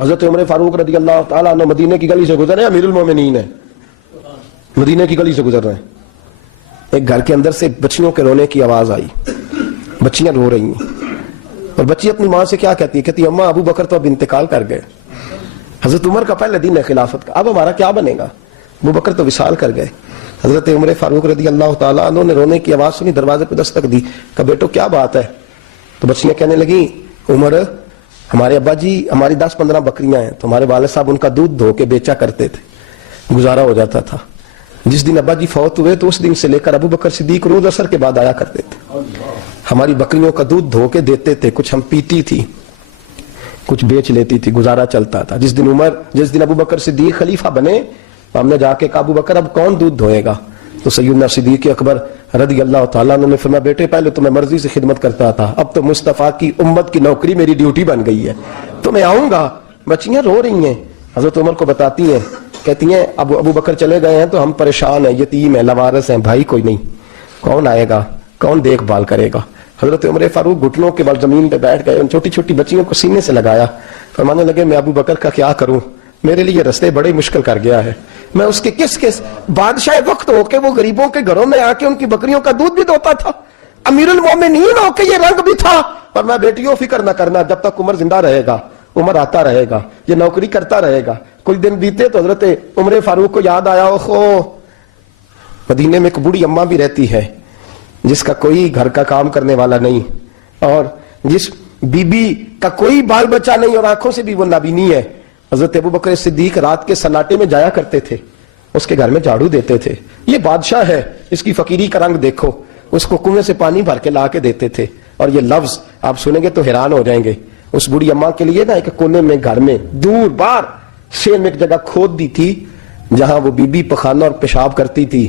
حضرت عمر فاروق رضی اللہ تعالیٰ عنہ مدینے کی گلی سے گزر رہے ہیں، امیر المومنین ہے، مدینے کی گلی سے گزر رہے ہیں، ایک گھر کے اندر سے بچیوں کے رونے کی آواز آئی، بچیاں رو رہی ہیں، اور بچی اپنی ماں سے کیا کہتی ہے؟ کہتی اماں ابو بکر تو اب انتقال کر گئے، حضرت عمر کا پہلے دن ہے خلافت کا، اب ہمارا کیا بنے گا؟ ابو بکر تو وصال کر گئے۔ حضرت عمر فاروق رضی اللہ تعالیٰ عنہ نے رونے کی آواز سنی، دروازے پہ دستک دی، کہا بیٹو کیا بات ہے؟ تو بچیاں کہنے لگیں عمر ہمارے ابا جی ہماری 10-15 بکریاں ہیں، تو ہمارے والد صاحب ان کا دودھ دھو کے بیچا کرتے تھے، گزارا ہو جاتا تھا، جس دن ابا جی فوت ہوئے تو اس دن سے لے کر ابو بکر صدیق روز عصر کے بعد آیا کرتے تھے، ہماری بکریوں کا دودھ دھو کے دیتے تھے، کچھ ہم پیتی تھی کچھ بیچ لیتی تھی، گزارا چلتا تھا۔ جس دن ابو بکر صدیق خلیفہ بنے ہم نے جا کے کہا ابو بکر اب کون دودھ دھوئے گا؟ تو سیدنا صدیق اکبر رضی اللہ تعالیٰ عنہ نے فرمایا بیٹے پہلے تو میں مرضی سے خدمت کرتا تھا، اب تو مصطفیٰ کی امت کی نوکری میری ڈیوٹی بن گئی ہے، تو میں آؤں گا۔ بچیاں رو رہی ہیں، حضرت عمر کو بتاتی ہیں، کہتی ہیں ابو بکر چلے گئے ہیں تو ہم پریشان ہیں، یتیم ہیں، لوارث ہیں، بھائی کوئی نہیں، کون آئے گا، کون دیکھ بھال کرے گا؟ حضرت عمر فاروق گھٹنوں کے بل زمین پہ بیٹھ گئے، ان چھوٹی چھوٹی بچیوں کو سینے سے لگایا، فرمانے لگے میں ابو بکر کا کیا کروں، میرے لیے رستے بڑے مشکل کر گیا ہے، میں اس کے کس بادشاہ وقت ہو کے وہ غریبوں کے گھروں میں آ کے ان کی بکریوں کا دودھ بھی دھوتا تھا، امیر المومنین ہو کے یہ رنگ بھی تھا، اور میں بیٹیوں فکر نہ کرنا، جب تک عمر زندہ رہے گا عمر آتا رہے گا، یہ نوکری کرتا رہے گا۔ کچھ دن بیتے تو حضرت عمر فاروق کو یاد آیا اوہو مدینے میں ایک بوڑھی اماں بھی رہتی ہے جس کا کوئی گھر کا کام کرنے والا نہیں، اور جس بی بی کا کوئی بال بچہ نہیں، اور آنکھوں سے بھی وہ نابینی ہے۔ حضرت ابو بکر صدیق رات کے سناٹے میں جایا کرتے تھے، اس کے گھر میں جھاڑو دیتے تھے، یہ بادشاہ ہے، اس کی فقیری کا رنگ دیکھو، اس کو کنویں سے پانی بھر کے لا کے دیتے تھے، اور یہ لفظ آپ سنیں گے تو حیران ہو جائیں گے۔ اس بوڑھی اماں کے لیے نا ایک کونے میں گھر میں دور بار شیر میں ایک جگہ کھود دی تھی جہاں وہ بی بی پخانہ اور پیشاب کرتی تھی۔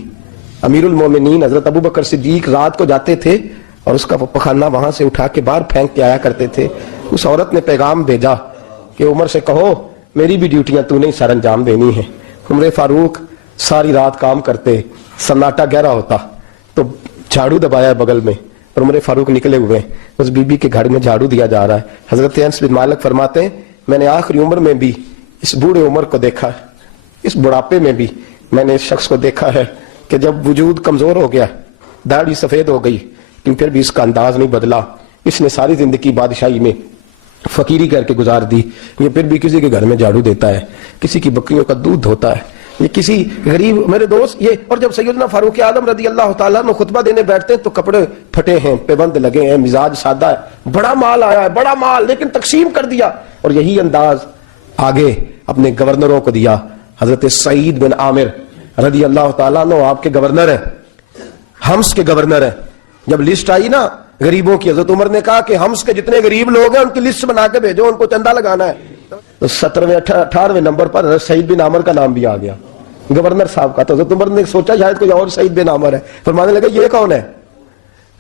امیر المومنین حضرت ابو بکر صدیق رات کو جاتے تھے اور اس کا پخانہ وہاں سے اٹھا کے باہر پھینک کے آیا کرتے تھے۔ اس عورت نے پیغام بھیجا کہ عمر سے کہو میری بھی ڈیوٹیاں تو نہیں سر انجام دینی ہے۔ عمر فاروق ساری رات کام کرتے، سناٹا گہرا ہوتا تو جھاڑو دبایا بغل میں، اور عمر فاروق نکلے ہوئے اس بی بی کے گھر میں جھاڑو دیا جا رہا ہے۔ حضرت انس بن مالک فرماتے ہیں میں نے آخری عمر میں بھی اس بوڑھے عمر کو دیکھا ہے، اس بڑھاپے میں بھی میں نے اس شخص کو دیکھا ہے کہ جب وجود کمزور ہو گیا، داڑھی سفید ہو گئی، لیکن پھر بھی اس کا انداز نہیں بدلا، اس نے ساری زندگی بادشاہی میں فقیری کر کے گزار دی، یہ پھر بھی کسی کے گھر میں جھاڑو دیتا ہے، کسی کی بکریوں کا دودھ دھوتا ہے، یہ کسی غریب میرے دوست یہ۔ اور جب سیدنا فاروق اعظم رضی اللہ تعالیٰ عنہ خطبہ دینے بیٹھتے ہیں تو کپڑے پھٹے ہیں، پیبند لگے ہیں، مزاج سادہ ہے، بڑا مال آیا ہے، بڑا مال، لیکن تقسیم کر دیا، اور یہی انداز آگے اپنے گورنروں کو دیا۔ حضرت سعید بن عامر رضی اللہ تعالیٰ عنہ آپ کے گورنر ہیں، حمص کے گورنر ہیں۔ جب لسٹ آئی نا غریبوں کی، حضرت عمر نے کہا کہ حمص کے جتنے غریب لوگ ہیں ان کی لسٹ بنا کے بھیجو، ان کو چندہ لگانا ہے۔ تو 17ویں 18ویں نمبر پر حضرت سعید بن عامر کا نام بھی آ گیا، گورنر صاحب کا۔ تو حضرت عمر نے سوچا شاید کوئی اور سعید بن عامر ہے، فرمانے لگے یہ کون ہے؟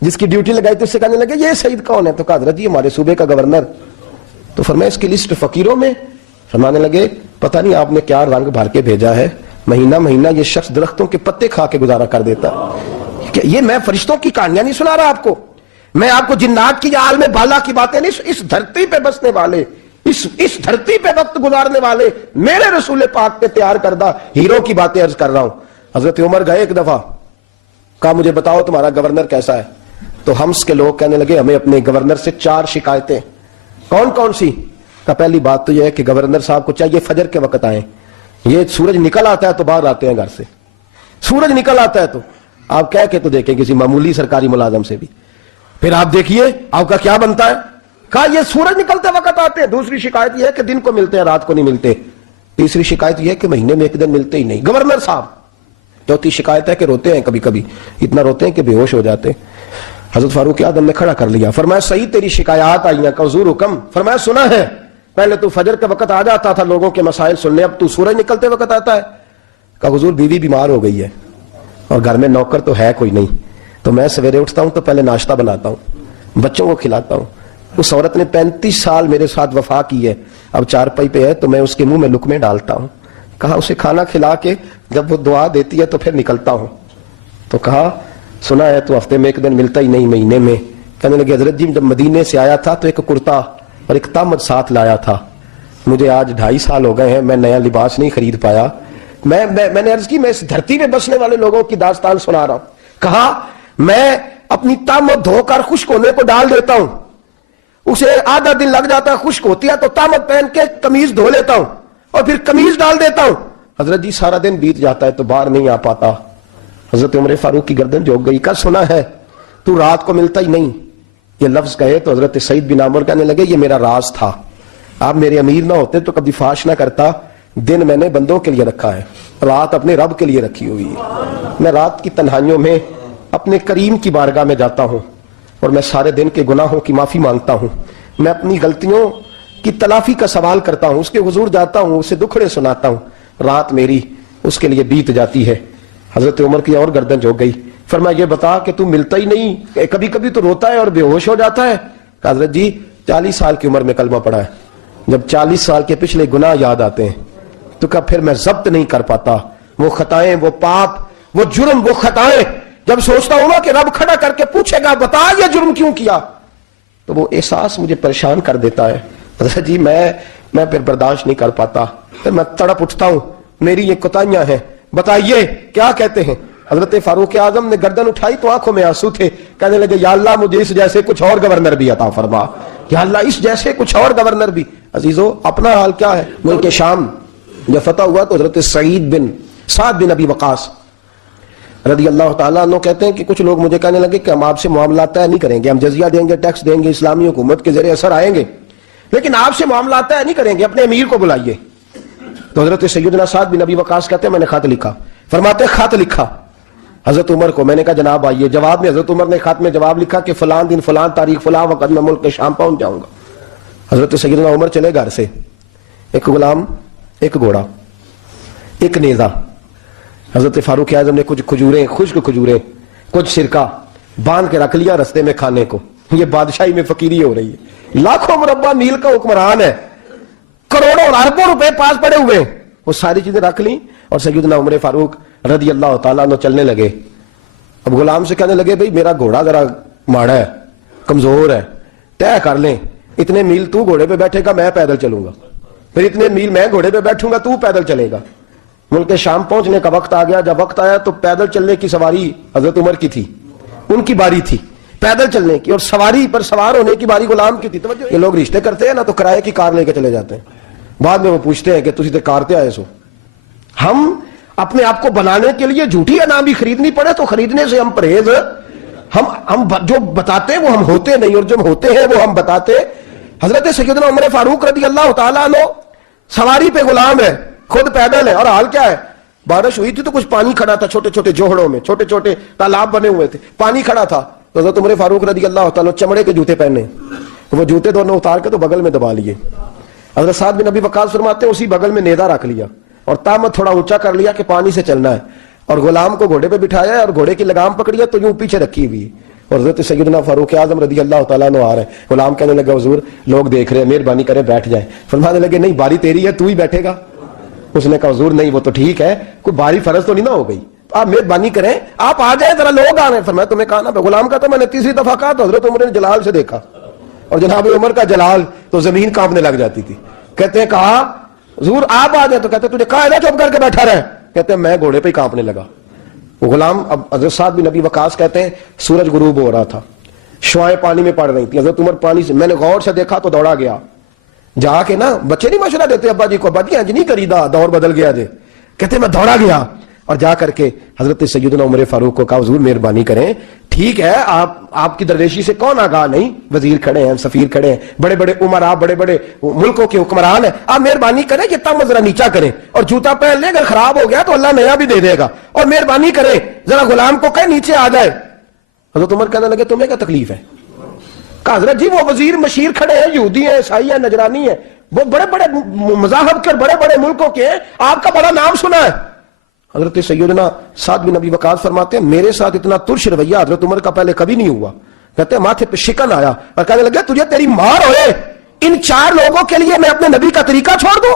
جس کی ڈیوٹی لگائی تو اس سے کہنے لگے یہ سعید کون ہے؟ تو کہا حضرت جی ہمارے صوبے کا گورنر۔ تو فرمایا اس کی لسٹ فقیروں میں؟ فرمانے لگے پتہ نہیں آپ نے کیا رنگ بھر کے بھیجا ہے، مہینہ مہینہ یہ شخص درختوں کے پتے کھا کے گزارا کر دیتا۔ کہ یہ میں فرشتوں کی کہانیاں نہیں سنا رہا آپ کو، میں آپ کو جنات کی یا عالم بالا کی باتیں نہیں، اس دھرتی پہ بسنے والے، اس دھرتی پہ وقت گزارنے والے میرے رسول پاک پہ تیار کردہ ہیرو کی باتیں عرض کر رہا ہوں۔ حضرت عمر گئے ایک دفعہ، کہا مجھے بتاؤ تمہارا گورنر کیسا ہے؟ تو حمص کے لوگ کہنے لگے ہمیں اپنے گورنر سے 4 شکایتیں۔ کون کون سی؟ کہ پہلی بات تو یہ ہے کہ گورنر صاحب کو چاہیے فجر کے وقت آئیں، یہ سورج نکل آتا ہے تو باہر آتے ہیں گھر سے، سورج نکل آتا ہے تو آپ کہہ کے تو دیکھیں کسی معمولی سرکاری ملازم سے بھی، پھر آپ دیکھیے آپ کا کیا بنتا ہے۔ کہا یہ سورج نکلتے وقت آتے ہیں۔ دوسری شکایت یہ ہے کہ دن کو ملتے ہیں رات کو نہیں ملتے۔ تیسری شکایت یہ ہے کہ مہینے میں ایک دن ملتے ہی نہیں گورنر صاحب۔ چوتھی شکایت ہے کہ روتے ہیں، کبھی کبھی اتنا روتے ہیں کہ بے ہوش ہو جاتے ہیں۔ حضرت فاروق اعظم نے کھڑا کر لیا، فرمایا صحیح تیری شکایات آئی ہیں، حضور حکم۔ فرمایا سنا ہے، پہلے تو فجر کے وقت آ جاتا تھا لوگوں کے مسائل سننے، اب تو سورج نکلتے وقت آتا ہے۔ کہا حضور بیوی بیمار ہو گئی ہے اور گھر میں نوکر تو ہے کوئی نہیں، تو میں سویرے اٹھتا ہوں تو پہلے ناشتہ بناتا ہوں، بچوں کو کھلاتا ہوں۔ اس عورت نے 35 سال میرے ساتھ وفا کی ہے، اب چارپائی پہ ہے تو میں اس کے منہ میں لقمے ڈالتا ہوں۔ کہا اسے کھانا کھلا کے جب وہ دعا دیتی ہے تو پھر نکلتا ہوں۔ تو کہا سنا ہے تو ہفتے میں ایک دن ملتا ہی نہیں، مہینے میں۔ کہنے لگے حضرت جی جب مدینے سے آیا تھا تو ایک کرتا اور ایک تامت ساتھ لایا تھا، مجھے آج 2.5 سال ہو گئے ہیں، میں نیا لباس نہیں خرید پایا. میں نے عرض کی میں اس دھرتی میں بسنے والے لوگوں کی داستان سنا رہا ہوں. کہا میں اپنی تامت دھو کر خشک ہونے کو ڈال دیتا ہوں، اسے آدھا دن لگ جاتا ہے، خشک ہوتی ہے تو تامت پہن کے قمیض دھو لیتا ہوں اور پھر قمیض ڈال دیتا ہوں. حضرت جی سارا دن بیت جاتا ہے تو باہر نہیں آ پاتا. حضرت عمر فاروق کی گردن جھک گئی. کل سنا ہے تو رات کو ملتا ہی نہیں. یہ لفظ کہے تو حضرت سعید بن عمر کہنے لگے یہ میرا راز تھا، آپ میرے امیر نہ ہوتے تو کبھی فاش نہ کرتا. دن میں نے بندوں کے لیے رکھا ہے، رات اپنے رب کے لیے رکھی ہوئی ہے. میں رات کی تنہائیوں میں اپنے کریم کی بارگاہ میں جاتا ہوں اور میں سارے دن کے گناہوں کی معافی مانگتا ہوں. میں اپنی غلطیوں کی تلافی کا سوال کرتا ہوں، اس کے حضور جاتا ہوں، اسے دکھڑے سناتا ہوں. رات میری اس کے لیے بیت جاتی ہے. حضرت عمر کی اور گردن جھک گئی. فرمایا یہ بتا کہ تو ملتا ہی نہیں، کبھی کبھی تو روتا ہے اور بے ہوش ہو جاتا ہے. حضرت جی 40 سال کی عمر میں کلمہ پڑھا ہے، جب 40 سال کے پچھلے گناہ یاد آتے ہیں تو کہا پھر میں ضبط نہیں کر پاتا. وہ خطائیں، وہ پاپ، وہ جرم، وہ خطائیں جب سوچتا ہوں نا کہ رب کھڑا کر کے پوچھے گا بتا یہ جرم کیوں کیا، تو وہ احساس مجھے پریشان کر دیتا ہے. حضرت جی میں پھر برداشت نہیں کر پاتا، پھر میں تڑپ اٹھتا ہوں، میری یہ کوتاہیاں ہیں، بتائیے کیا کہتے ہیں. حضرت فاروق اعظم نے گردن اٹھائی تو آنکھوں میں آنسو تھے. کہنے لگے یا اللہ مجھے اس جیسے کچھ اور گورنر بھی عطا فرما، یا اللہ اس جیسے کچھ اور گورنر بھی. عزیزو اپنا حال کیا ہے. ملک شام جب فتح ہوا تو حضرت سعد بن ابی وقاص رضی اللہ تعالیٰ عنہ کہتے ہیں کہ کچھ لوگ مجھے کہنے لگے کہ ہم آپ سے معاملات طے نہیں کریں گے، ہم جزیہ دیں گے، ٹیکس دیں گے، اسلامی حکومت کے ذریعے اثر آئیں گے، لیکن آپ سے معاملات طے نہیں کریں گے، اپنے امیر کو بلائیے. تو حضرت سیدنا سعد بن ابی وقاص کہتے ہیں میں نے خط لکھا. فرماتے خط لکھا حضرت عمر کو. میں نے کہا جناب آئیے. جواب میں حضرت عمر نے خط میں جواب لکھا کہ فلان دن فلان تاریخ فلان وقت میں ملک شام پہنچ جاؤں گا. حضرت سیدنا عمر چلے گھر سے، ایک غلام، ایک گھوڑا، ایک نیزہ. حضرت فاروق اعظم نے کچھ کھجوریں، خشک کھجوریں، کچھ سرکہ باندھ کے رکھ لیا رستے میں کھانے کو. یہ بادشاہی میں فقیری ہو رہی ہے. لاکھوں مربع میل کا حکمران ہے، کروڑوں اربوں روپے پاس پڑے ہوئے، وہ ساری چیزیں رکھ لیں اور سیدنا عمر فاروق رضی اللہ تعالیٰ عنہ چلنے لگے. اب غلام سے کہنے لگے بھئی میرا گھوڑا ذرا ماڑا ہے، کمزور ہے، طے کر لیں اتنے میل تو گھوڑے پہ بیٹھے گا، میں پیدل چلوں گا، پھر اتنے میل میں گھوڑے پہ بیٹھوں گا، تو پیدل چلے گا. ملک شام پہنچنے کا وقت آ گیا. جب وقت آیا تو پیدل چلنے کی سواری حضرت عمر کی تھی، ان کی باری تھی پیدل چلنے کی، اور سواری پر سوار ہونے کی باری غلام کی تھی. یہ لوگ رشتے کرتے ہیں نا تو کرائے کی کار لے کے چلے جاتے ہیں، بعد میں وہ پوچھتے ہیں کہ تسی تے کار تے آئے سو. ہم اپنے آپ کو بنانے کے لیے جھوٹی انعام بھی خریدنی پڑے تو خریدنے سے ہم پرہیز. ہم جو بتاتے وہ ہم ہوتے نہیں، اور جو ہوتے ہیں وہ ہم بتاتے. حضرت سیدنا عمر فاروق رضی اللہ تعالیٰ عنہ سواری پہ غلام ہے، خود پیدل ہے، اور حال کیا ہے، بارش ہوئی تھی تو کچھ پانی کھڑا تھا، چھوٹے چھوٹے جوہڑوں میں چھوٹے چھوٹے تالاب بنے ہوئے تھے، پانی کھڑا تھا. تو حضرت عمر فاروق رضی اللہ تعالیٰ چمڑے کے جوتے پہنے، وہ جوتے دونوں اتار کے تو بغل میں دبا لیے. حضرت سعد بن ابی وقاص فرماتے ہیں اسی بغل میں نیزہ رکھ لیا اور تامت تھوڑا اونچا کر لیا کہ پانی سے چلنا ہے، اور غلام کو گھوڑے پہ بٹھایا ہے اور گھوڑے کی لگام پکڑی ہے تو یوں پیچھے رکھی ہوئی. اور حضرت سیدنا فاروق اعظم رضی اللہ تعالیٰ عنہ آ رہے ہیں. غلام کہنے لگا حضور لوگ دیکھ رہے ہیں، مہربانی کریں بیٹھ جائیں. فرمانے لگے نہیں باری تیری ہے، تو ہی بیٹھے گا. اس نے کہا حضور نہیں وہ تو ٹھیک ہے، کوئی باری فرض تو نہیں نہ ہو گئی، آپ مہربانی کریں آپ آ جائیں، ذرا لوگ آ رہے ہیں. فرمایا تمہیں کہا نا. غلام کا تو میں نے تیسری دفعہ کہا تو حضرت عمر نے جلال سے دیکھا، اور جناب عمر کا جلال تو زمین کانپنے لگ جاتی تھی. کہتے ہیں کہا حضور آپ آ جائیں، تو کہتے تجھے کہا ہے نا چپ کر کے بیٹھا رہے. کہتے ہیں میں گھوڑے پہ ہی کانپنے لگا. وہ غلام اب حضرت سعد بن ابی وقاص کہتے ہیں سورج غروب ہو رہا تھا، شعائیں پانی میں پڑ رہی تھی. حضرت عمر پانی سے، میں نے غور سے دیکھا تو دوڑا گیا. جا کے نا بچے نہیں مشورہ دیتے ابا جی کو، ابا جی انج نہیں کریدا، دور بدل گیا جی. کہتے میں دوڑا گیا اور جا کر کے حضرت سیدنا عمر فاروق کو کہا حضور مہربانی کریں، ٹھیک ہے آپ کی درویشی سے کون آگاہ نہیں، وزیر کھڑے ہیں، سفیر کھڑے ہیں، بڑے بڑے عمرا، بڑے بڑے ملکوں کے حکمران ہیں، آپ مہربانی کریں کہ تم ذرا نیچا کریں اور جوتا پہن لیں، اگر خراب ہو گیا تو اللہ نیا بھی دے دے گا، اور مہربانی کریں ذرا غلام کو کہیں نیچے آ جائے. حضرت عمر کہنے لگے تمہیں کیا تکلیف ہے؟ کہا حضرت جی وہ وزیر مشیر کھڑے ہیں، یہودی ہیں، عیسائی ہیں، نجرانی ہیں، وہ بڑے بڑے مذاہب کے بڑے بڑے ملکوں کے ہیں، آپ کا بڑا نام سنا ہے. حضرت سیدنا سعد بن ابی وقاص فرماتے ہیں میرے ساتھ اتنا ترش رویہ حضرت عمر کا پہلے کبھی نہیں ہوا. کہتے ہیں ماتھے پہ شکن آیا اور کہنے لگا تجھے تیری مار ہوئے، ان 4 لوگوں کے لیے میں اپنے نبی کا طریقہ چھوڑ دوں،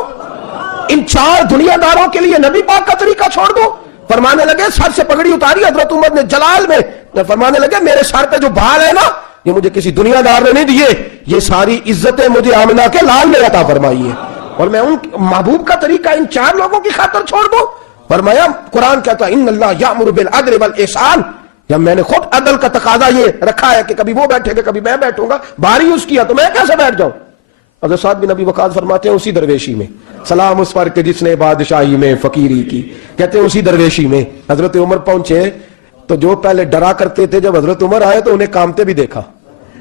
ان 4 دنیا داروں کے لیے نبی پاک کا طریقہ چھوڑ دوں. فرمانے لگے سر سے پگڑی اتاری حضرت عمر نے جلال میں، فرمانے لگے میرے سر پہ جو بال ہے نا یہ مجھے کسی دنیا دار نے نہیں دیے، یہ ساری عزتیں مجھے آمنہ کے لال نے عطا فرمائی ہے. اور میں ان محبوب کا طریقہ ان 4 لوگوں کی خاطر چھوڑ دوں؟ فرمایا قرآن کہتا ہے ان اللہ یامر بالعدل والاحسان، جب میں نے خود عدل کا تقاضا یہ رکھا ہے کہ کبھی وہ بیٹھے گا کبھی میں بیٹھوں گا، باری اس کی ہے تو میں کیسے بیٹھ جاؤں؟ حضرت سعد بن ابی وقاص فرماتے ہیں اسی درویشی میں، سلام اس پر کہ جس نے بادشاہی میں فقیری کی، کہتے ہیں اسی درویشی میں حضرت عمر پہنچے تو جو پہلے ڈرا کرتے تھے جب حضرت عمر آئے تو انہیں کامتے بھی دیکھا،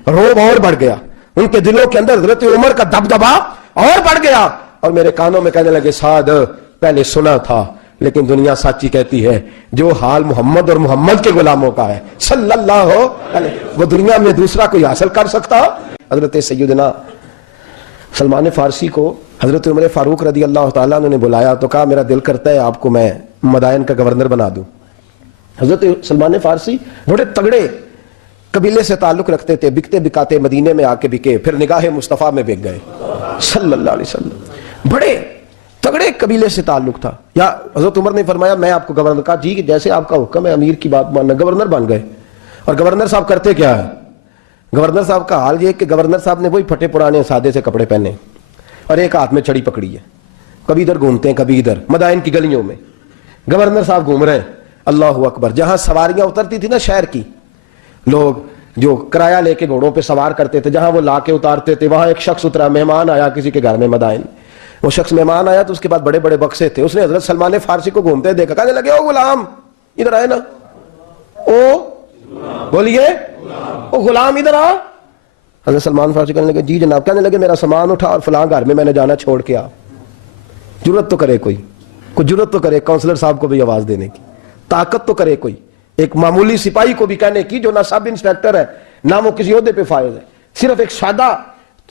روب اور بڑھ گیا، ان کے دلوں کے اندر حضرت عمر کا دبدبا اور بڑھ گیا، اور میرے کانوں میں کہنے لگے سعد پہلے سنا تھا لیکن دنیا سچی کہتی ہے جو حال محمد اور محمد کے غلاموں کا ہے صلی اللہ علیہ، وہ دنیا میں دوسرا کوئی حاصل کر سکتا؟ حضرت سیدنا سلمان فارسی کو حضرت عمر فاروق رضی اللہ تعالیٰ عنہ نے بلایا تو کہا میرا دل کرتا ہے آپ کو میں مدائن کا گورنر بنا دوں۔ حضرت سلمان فارسی بڑے تگڑے قبیلے سے تعلق رکھتے تھے، بکتے بکاتے مدینے میں آ کے بکے، پھر نگاہ مصطفیٰ میں بک گئے صلی اللہ علیہ وسلم، بڑے تگڑے قبیلے سے تعلق تھا۔ یا حضرت عمر نے فرمایا میں آپ کو گورنر، کہا جی جیسے آپ کا حکم ہے، امیر کی بات ماننا، گورنر بن گئے۔ اور گورنر صاحب کرتے کیا ہے؟ گورنر صاحب کا حال یہ کہ گورنر صاحب نے وہی پھٹے پرانے سادے سے کپڑے پہنے اور ایک ہاتھ میں چھڑی پکڑی ہے، کبھی ادھر گھومتے ہیں کبھی ادھر، مدائن کی گلیوں میں گورنر صاحب گھوم رہے ہیں، اللہ اکبر۔ جہاں سواریاں اترتی تھی نا شہر کی، لوگ جو کرایہ لے کے گھوڑوں پہ سوار کرتے تھے، جہاں وہ لا کے اتارتے تھے، وہاں ایک شخص اترا، مہمان آیا کسی کے گھر میں مدائن، وہ شخص مہمان آیا تو اس کے بعد بڑے بڑے بکسے تھے، اس نے حضرت سلمان فارسی کو گھومتے دیکھا، کہنے لگے او غلام ادھر آئے نا، او بولیے او غلام ادھر آ۔ حضرت سلمان فارسی کہنے لگے جی جناب، کہنے لگے میرا سامان اٹھا اور فلاں گھر میں نے جانا چھوڑ کے آ۔ جرت تو کرے کوئی جرت تو کرے کونسلر صاحب کو بھی آواز دینے کی، طاقت تو کرے کوئی، ایک معمولی سپاہی کو بھی کہنے کی جو نہ سب انسپیکٹر ہے نہ وہ کسی عہدے پہ فائز ہے، صرف ایک سادہ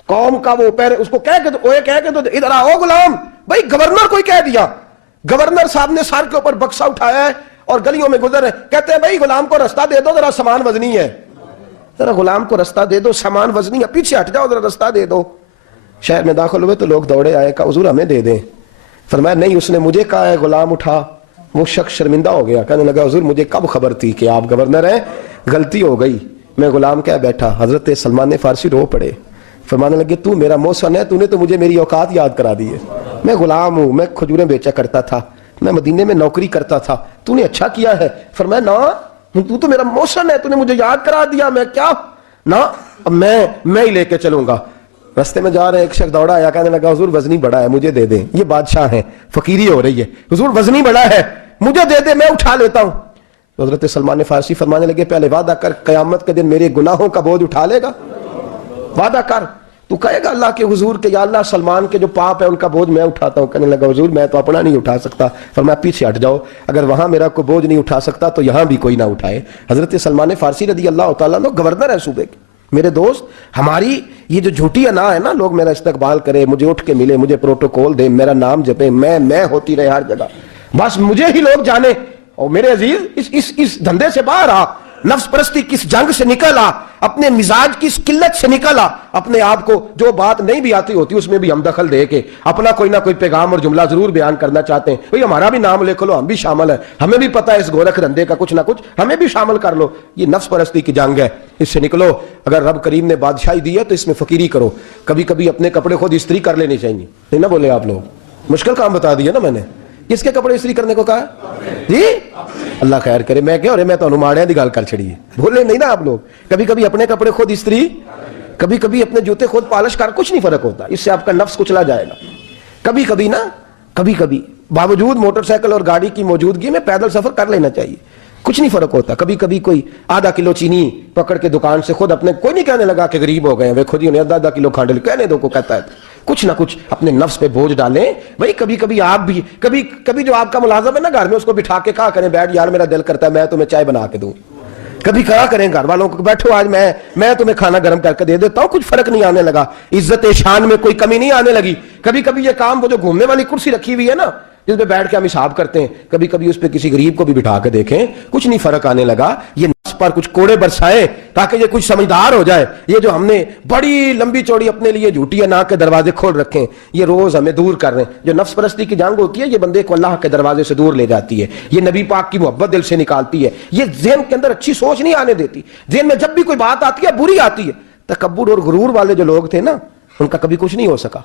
قوم کا وہ پیر، اس کو کہہ کے تو ادھر آؤ غلام، بھائی گورنر کوئی کہہ دیا، گورنر صاحب نے سر کے اوپر بکسا اٹھایا ہے اور گلیوں میں گزر ہے، کہتے ہیں بھائی غلام کو رستہ دے دو ذرا سامان وزنی ہے، ذرا غلام کو رستہ دے دو سامان وزنی ہے، پیچھے ہٹ جاؤ ذرا رستہ دے دو۔ شہر میں داخل ہوئے تو لوگ دوڑے آئے، کہا حضور ہمیں دے دیں، فرمایا نہیں اس نے مجھے کہا ہے غلام اٹھا۔ وہ شخص شرمندہ ہو گیا، کہنے لگا حضور مجھے کب خبر تھی کہ آپ گورنر ہیں، غلطی ہو گئی، میں غلام کہہ بیٹھا۔ حضرت سلمان فارسی رو پڑے، فرمانے لگے تو میرا محسن ہے، تو نے تو مجھے میری اوقات یاد کرا دی ہے، میں غلام ہوں، میں کھجوریں بیچا کرتا تھا، میں مدینے میں نوکری کرتا تھا، تو نے اچھا کیا ہے۔ فرمایا نا تو میرا محسن ہے، تو نے مجھے یاد کرا دیا، میں کیا نا اب میں ہی لے کے چلوں گا۔ رستے میں جا رہے ایک شخص دوڑا آیا، کہنے لگا حضور وزنی بڑا ہے مجھے دے دیں، یہ بادشاہ ہیں فقیری ہو رہی ہے، حضور وزنی بڑا ہے مجھے دے دیں میں اٹھا لیتا ہوں۔ تو حضرت سلمان فارسی فرمانے لگے پہلے وعدہ کر قیامت کے دن میرے گناہوں کا بوجھ اٹھا لے گا، وعدہ کر، تو کہے گا اللہ کے حضور کے یا اللہ سلمان کے جو پاپ ہے ان کا بوجھ میں اٹھاتا ہوں۔ کہنے لگا حضور میں تو اپنا نہیں اٹھا سکتا، فرمایا پیچھے ہٹ جاؤ، اگر وہاں میرا کوئی بوجھ نہیں اٹھا سکتا تو یہاں بھی کوئی نہ اٹھائے۔ حضرت سلمان فارسی رضی اللہ تعالیٰ عنہ گورنر ہے صوبے کے۔ میرے دوست ہماری یہ جو جھوٹی انا ہے نا، لوگ میرا استقبال کرے، مجھے اٹھ کے ملے، مجھے پروٹوکول دے، میرا نام جپے، میں ہوتی رہے ہر جگہ، بس مجھے ہی لوگ جانے۔ اور میرے عزیز اس دھندے سے باہر آ، نفس پرستی کس جنگ سے نکل آ، اپنے مزاج کی اس قلت سے نکل آ، اپنے آپ کو جو بات نہیں بھی آتی ہوتی اس میں بھی ہم دخل دے کے اپنا کوئی نہ کوئی پیغام اور جملہ ضرور بیان کرنا چاہتے ہیں، بھئی ہمارا بھی نام لکھ لو، ہم بھی شامل ہیں، ہمیں بھی پتہ ہے اس گورکھ دھندے کا کچھ نہ کچھ، ہمیں بھی شامل کر لو۔ یہ نفس پرستی کی جنگ ہے، اس سے نکلو۔ اگر رب کریم نے بادشاہی دی ہے تو اس میں فقیری کرو، کبھی کبھی اپنے کپڑے خود استری کر لینے چاہیے، نہیں نہ بولے آپ لوگ، مشکل کام بتا دیا نا میں نے، کس کے کپڑے استری کرنے کو کہا جی؟ اللہ خیر کرے، میں کیا میں تو ماڑیاں دی گل کر چھڑی ہے، بھولے نہیں نا آپ لوگ، کبھی کبھی اپنے کپڑے خود استری، کبھی کبھی اپنے جوتے خود پالش کر، کچھ نہیں فرق ہوتا، اس سے آپ کا نفس کچلا جائے گا۔ کبھی کبھی نا، کبھی کبھی باوجود موٹر سائیکل اور گاڑی کی موجودگی میں پیدل سفر کر لینا چاہیے، کچھ نہیں فرق ہوتا۔ کبھی کبھی کوئی آدھا کلو چینی پکڑ کے دکان سے خود اپنے، کوئی نہیں کہنے لگا کہ غریب ہو گئے ہیں، خود ہی انہیں آدھا کلو کھانڈل کہنے دو کو کہتا ہے، کچھ نہ کچھ اپنے نفس پہ بوجھ ڈالیں۔ بھائی کبھی کبھی آپ بھی کبھی جو آپ کا ملازم ہے نا گھر میں، اس کو بٹھا کے کہا کریں بیٹھ یار میرا دل کرتا ہے میں تمہیں چائے بنا کے دوں، کبھی کہا کریں گھر والوں کو بیٹھو آج میں تمہیں کھانا گرم کر کے دے دیتا ہوں، کچھ فرق نہیں آنے لگا، عزت شان میں کوئی کمی نہیں آنے لگی۔ کبھی کبھی یہ کام وہ جو گھومنے والی کرسی رکھی ہوئی ہے نا جس پہ بیٹھ کے ہم حساب کرتے ہیں، کبھی کبھی اس پہ کسی غریب کو بھی بٹھا کے دیکھیں، کچھ نہیں فرق آنے لگا۔ یہ نفس پر کچھ کوڑے برسائے تاکہ یہ کچھ سمجھدار ہو جائے۔ یہ جو ہم نے بڑی لمبی چوڑی اپنے لیے جھوٹی انا کے دروازے کھول رکھے ہیں، یہ روز ہمیں دور کر رہے ہیں۔ جو نفس پرستی کی جنگ ہوتی ہے یہ بندے کو اللہ کے دروازے سے دور لے جاتی ہے، یہ نبی پاک کی محبت دل سے نکالتی ہے، یہ ذہن کے اندر اچھی سوچ نہیں آنے دیتی۔ ذہن میں جب بھی کوئی بات آتی ہے بری آتی ہے۔ تکبر اور غرور والے جو لوگ تھے نا ان کا کبھی کچھ نہیں ہو سکا۔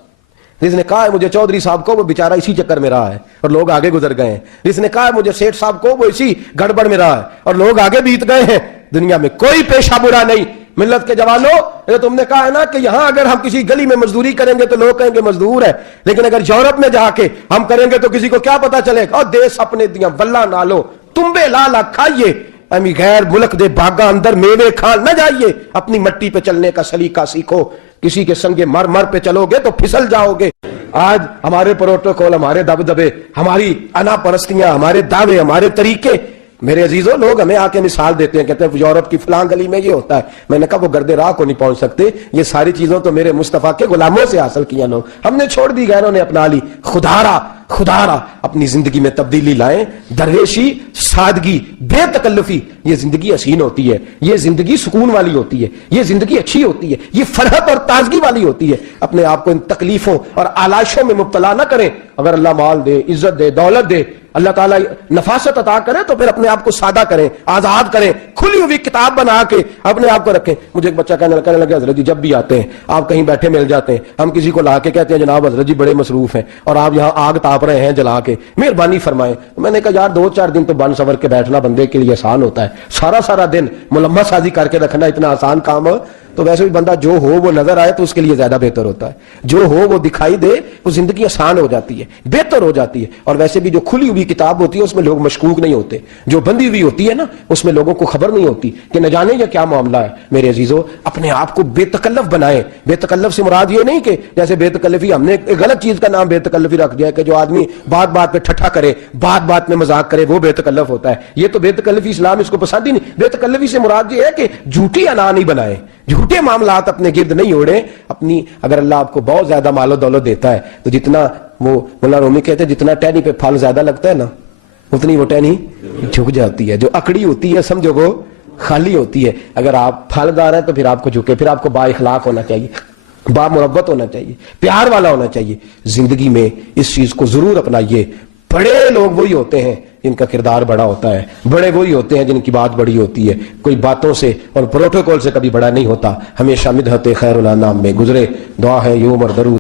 جس نے کہا ہے مجھے چودھری صاحب کو، وہ بیچارہ اسی چکر میں رہا ہے اور لوگ آگے گزر گئے ہیں. جس نے کہا ہے مجھے سیٹھ صاحب کو، وہ اسی گڑبڑ میں رہا ہے اور لوگ آگے بیت گئے ہیں. دنیا میں کوئی پیشہ برا نہیں. ملت کے جوانوں، تم نے کہا ہے نا کہ یہاں اگر ہم کسی گلی میں مزدوری کریں گے تو لوگ کہیں گے مزدور ہے، لیکن اگر یورپ میں جا کے ہم کریں گے تو کسی کو کیا پتا چلے گا؟ دیس اپنے دیاں بلہ نالو تمبے لالا کھائیے، امی غیر ملک دے باغاں اندر میوے کھان نہ جائیے. اپنی مٹی پہ چلنے کا سلیقہ سیکھو. کسی کے سنگ مر پہ چلو گے تو پھسل جاؤ گے. آج ہمارے پروٹوکول، ہمارے دبدبے، ہماری انا پرستیاں، ہمارے دعوے، ہمارے طریقے، میرے عزیزوں لوگ ہمیں آ کے مثال دیتے ہیں، کہتے ہیں یورپ کی فلاں گلی میں یہ ہوتا ہے. میں نے کہا وہ گردے راہ کو نہیں پہنچ سکتے. یہ ساری چیزوں تو میرے مصطفیٰ کے غلاموں سے حاصل کیا لوگ. ہم نے چھوڑ دی، غیروں نے اپنا لی. خدا اپنی زندگی میں تبدیلی لائیں. درویشی، سادگی، بے تکلفی، یہ زندگی حسین ہوتی ہے، یہ زندگی سکون والی ہوتی ہے، یہ زندگی اچھی ہوتی ہے، یہ فرحت اور تازگی والی ہوتی ہے. اپنے آپ کو ان تکلیفوں اور آلائشوں میں مبتلا نہ کریں. اگر اللہ مال دے، عزت دے، دولت دے، اللہ تعالیٰ نفاست عطا کرے تو پھر اپنے آپ کو سادہ کریں، آزاد کریں، کھلی ہوئی کتاب بنا کے اپنے آپ کو رکھیں. مجھے ایک بچہ کہنے لگا حضرت جی جب بھی آتے ہیں آپ کہیں بیٹھے مل جاتے ہیں، ہم کسی کو لا کے کہتے ہیں جناب حضرت جی بڑے مصروف ہیں اور آپ یہاں آگ تاپ رہے ہیں جلا کے، مہربانی فرمائیں. میں نے کہا یار 2-4 دن تو بن سور کے بیٹھنا بندے کے لیے آسان ہوتا ہے، سارا دن ملمہ سازی کر کے رکھنا اتنا آسان کام ہو تو ویسے بھی بندہ جو ہو وہ نظر آئے تو اس کے لیے زیادہ بہتر ہوتا ہے. جو ہو وہ دکھائی دے وہ زندگی آسان ہو جاتی ہے، بہتر ہو جاتی ہے. اور ویسے بھی جو کھلی ہوئی کتاب ہوتی ہے اس میں لوگ مشکوک نہیں ہوتے. جو بندی ہوئی ہوتی ہے نا اس میں لوگوں کو خبر نہیں ہوتی کہ نہ جانے یہ کیا معاملہ ہے. میرے عزیزوں اپنے آپ کو بے تکلف بنائیں. بے تکلف سے مراد یہ نہیں کہ جیسے بے تکلفی ہم نے ایک غلط چیز کا نام بے تکلفی رکھ دیا کہ جو آدمی بات پہ ٹھٹھا کرے، بات میں مذاق کرے، وہ بے تکلف ہوتا ہے. یہ تو بے تکلفی اسلام اس کو پسند ہی نہیں. بے تکلفی سے مراد یہ ہے کہ جھوٹی انا نہیں بنائے، جھوٹے معاملات اپنے گرد نہیں اوڑے. اپنی اگر اللہ آپ کو بہت زیادہ مال و دولت دیتا ہے تو جتنا وہ مولانا رومی کہتے ہیں جتنا ٹہنی پہ پھل زیادہ لگتا ہے نا اتنی وہ ٹہنی جھک جاتی ہے. جو اکڑی ہوتی ہے سمجھو وہ خالی ہوتی ہے. اگر آپ پھلدار ہیں تو پھر آپ کو جھکے، پھر آپ کو با اخلاق ہونا چاہیے، با محبت ہونا چاہیے، پیار والا ہونا چاہیے. زندگی میں اس چیز کو ضرور اپنائیے. بڑے لوگ وہی ہوتے ہیں جن کا کردار بڑا ہوتا ہے، بڑے وہی ہوتے ہیں جن کی بات بڑی ہوتی ہے. کوئی باتوں سے اور پروٹوکول سے کبھی بڑا نہیں ہوتا. ہمیشہ مدحت خیر الانام میں گزرے. دعا ہے یوم اور درود